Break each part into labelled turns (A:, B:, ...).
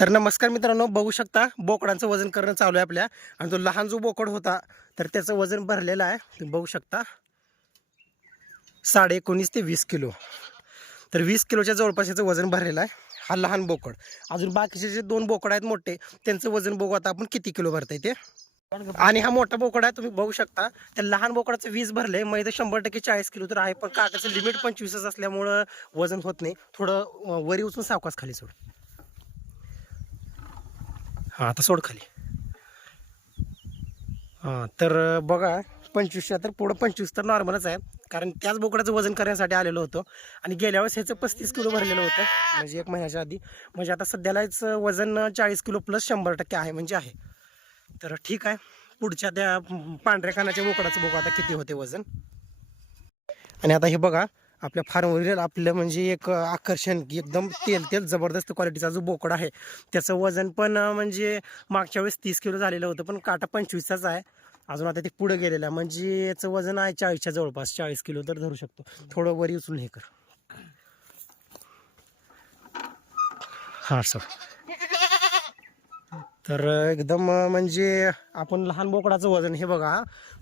A: तर नमस्कार मित्रांनो बघू शकता बोकडांचं वजन करणं चालू आहे आपल्या. आणि तो लहान जो बोकड होता तर त्याचं वजन भरलेलं आहे. तुम्ही बघू शकता. साडे एकोणीस ते वीस किलो. तर वीस किलोच्या जवळपास याचं वजन भरलेलं आहे हा लहान बोकड. अजून बाकीचे जे दोन बोकड आहेत मोठे त्यांचं वजन बघू आता आपण किती किलो भरता ते. आणि हा मोठा बोकड आहे तुम्ही बघू शकता. त्या लहान बोकडाचं वीस भरले मग इथं शंभर टक्के चाळीस किलो तर आहे पण काकाचं लिमिट पंचवीसच असल्यामुळं वजन होत नाही. थोडं वरी उचून सावकास खाली सोड. हां आता सोड खाली. हां तर बघा पंचवीसच्या तर पुढं पंचवीस तर नॉर्मलच आहे. कारण त्याच बोकडाचं वजन करण्यासाठी आलेलो होतो. आणि गेल्या वेळेस ह्याचं पस्तीस किलो भरलेलं होतं. म्हणजे एक महिन्याच्या आधी. म्हणजे आता सध्यालाच वजन चाळीस किलो प्लस शंभर टक्के आहे म्हणजे आहे. तर ठीक आहे. पुढच्या त्या पांढऱ्या कानाच्या बोकडाचं बघू आता किती होते वजन. आणि आता हे बघा आपल्या फार्मवरील आपलं म्हणजे एक आकर्षण की एकदम तेल तेल जबरदस्त क्वालिटीचा जो बोकड आहे त्याचं वजन पण म्हणजे मागच्या वेळेस तीस किलो झालेलं होतं पण काटा पंचवीसचाच आहे. अजून आता ते पुढे गेलेलं आहे. म्हणजे याचं वजन आहे चाळीसच्या जवळपास चाळीस किलो तर धरू शकतो. थोडं वरी उचलून हे कर. हां सर. तर एकदम म्हणजे आपण लहान बोकडाचं वजन हे बघा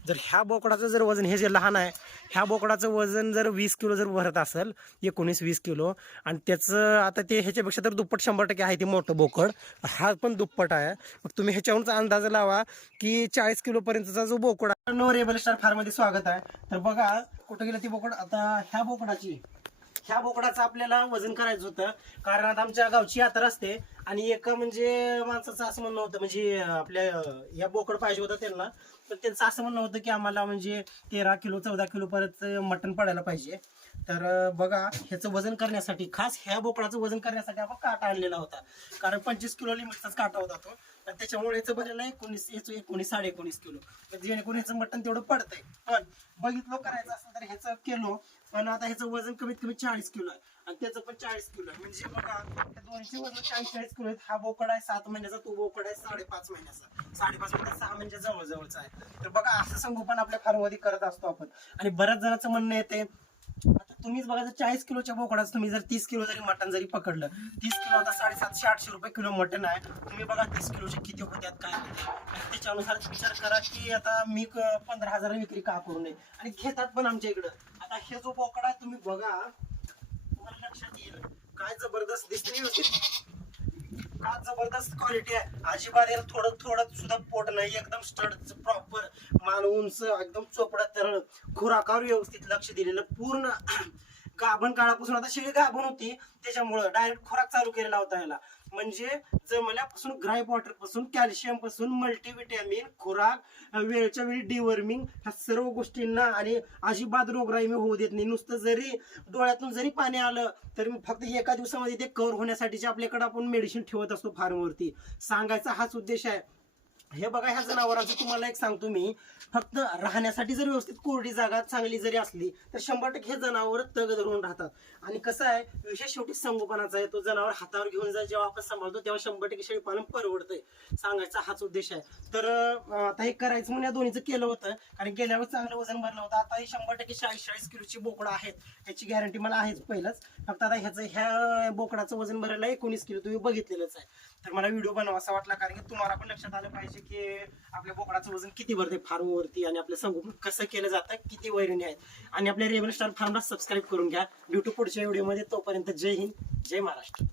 A: जर ह्या बोकडाचं जर वजन हे जे लहान आहे ह्या बोकडाचं वजन जर वीस किलो जर भरत असेल एकोणीस वीस किलो आणि त्याचं आता ते ह्याच्यापेक्षा तर दुप्पट शंभर टक्के आहे ते मोठं बोकड हा पण दुप्पट आहे. मग तुम्ही ह्याच्यावरचा अंदाज लावा की चाळीस किलोपर्यंतचा जो बोकड आहे नो रेबल स्टार फार्ममध्ये स्वागत आहे. तर बघा कुठं गेलं ती बोकड? आता ह्या बोकडाची. ह्या बोकडाचं आपल्याला वजन करायचं होतं. कारण आता आमच्या गावची यात्रा असते. आणि एक म्हणजे माणसाचं असं म्हणणं होतं म्हणजे आपल्या या बोकड पाहिजे होतं त्यांना. तर त्यांचं असं म्हणणं होतं की आम्हाला म्हणजे तेरा किलो चौदा किलो परत मटण पडायला पाहिजे. तर बघा ह्याचं वजन करण्यासाठी खास ह्या बोकडाचं वजन करण्यासाठी आपण काटा आणलेला होता. कारण पंचवीस किलो लिमिटचाच काटा होता तो. तर त्याच्यामुळे याचं भरलेलं एकोणीस याचं एकोणीस साडे एकोणीस किलो. तर जेणेकरून ह्याचं मटण तेवढं पडतंय. पण बघितलं करायचं असेल तर ह्याचं केलो पण आता ह्याचं वजन कमीत कमी चाळीस किलो आहे. आणि त्याचं पण चाळीस किलो आहे. म्हणजे बघा दोनशे वजन चाळीस चाळीस किलो आहेत. हा बोकड आहे सात महिन्याचा तो बोकड आहे साडेपाच महिन्याचा. साडेपाच महिन्याचा सहा म्हणजे जवळ जवळचा आहे. तर बघा असं संगोपन आपल्या फार्ममध्ये करत असतो आपण. आणि बऱ्याच जणांचं म्हणणं येते तुम्हीच बघा जर चाळीस किलोच्या बोकडाच तुम्ही जर तीस किलो जरी मटण जरी पकडलं तीस किलो आता साडेसातशे आठशे रुपये किलो मटण आहे. तुम्ही बघा तीस किलोचे किती होत्यात काय होते त्याच्यानुसार विचार करा की आता मी पंधरा हजार विक्री का करू नये? आणि घेतात पण आमच्या इकडं. आता हे जो बोकडा आहे तुम्ही बघा तुम्हाला लक्षात येईल. काय जबरदस्त दिसते जबरदस्त क्वालिटी आहे. अजिबात याला थोडं थोडं सुद्धा पोट नाही. एकदम स्टड प्रॉपर मान उंच एकदम चोपडा तरळ. खुराकावर व्यवस्थित लक्ष दिलेलं पूर्ण गाभण काळापासून आता शेळी गाभण होती. त्याच्यामुळं डायरेक्ट खुराक चालू केलेला होता याला म्हणजे जमल्यापासून ग्राईप वॉटरपासून कॅल्शियमपासून मल्टीव्हिटॅमिन खुराक वेळच्या वेळी डिवर्मिंग ह्या सर्व गोष्टींना आणि अजिबात रोगराई मी होऊ देत नाही. नुसतं जरी डोळ्यातून जरी पाणी आलं तरी मी फक्त एका दिवसामध्ये ते कव्हर होण्यासाठी आपल्याकडे आपण मेडिसिन ठेवत असतो फार्मवरती सांगायचा हाच उद्देश आहे. हे बघा ह्या जनावरांचं तुम्हाला एक सांगतो मी. फक्त राहण्यासाठी जर व्यवस्थित कोरडी जागा चांगली जरी असली तर शंभर टक्के हे जनावर तग धरून राहतात. आणि कसं आहे विशेष शेवटी संगोपनाचा आहे तो जनावर हातावर घेऊन जा जेव्हा आपण सांभाळतो तेव्हा शंभर टक्के शेळी पालन परवडतंय. सांगायचा हाच उद्देश आहे. तर आता हे करायचं म्हणून या दोन्हीचं केलं होतं कारण गेल्या वेळेस चांगलं वजन भरलं होतं. आता हे शंभर टक्के चाळीस चाळीस किलोची बोकडं आहेत. याची गॅरंटी मला आहेच पहिलंच. फक्त आता ह्याचं ह्या बोकडाचं वजन भरायला एकोणीस किलो तुम्ही बघितलेलंच आहे. तर मला व्हिडिओ बनवासा वाटला कारण की तुम्हाला पण लक्षात आलं पाहिजे. की आपल्या बोकडाचं वजन किती भरते फार्मवरती आणि आपलं संगोपन कसं केलं जातं? किती वैरणी आहेत? आणि आपल्या रेबल स्टार फार्मला सबस्क्राईब करून घ्या. भेटू पुढच्या व्हिडिओमध्ये तोपर्यंत जय हिंद जय महाराष्ट्र.